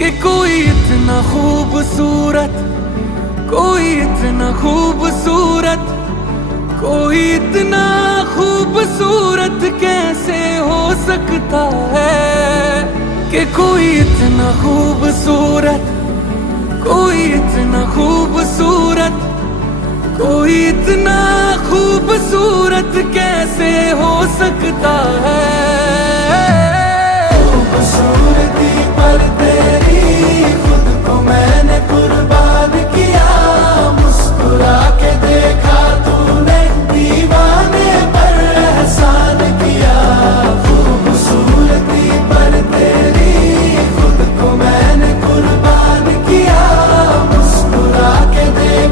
कि कोई इतना खूबसूरत, कोई इतना खूबसूरत, कोई इतना खूबसूरत कैसे हो सकता है। कि कोई इतना खूबसूरत, कोई इतना खूबसूरत, कोई इतना खूबसूरत कैसे हो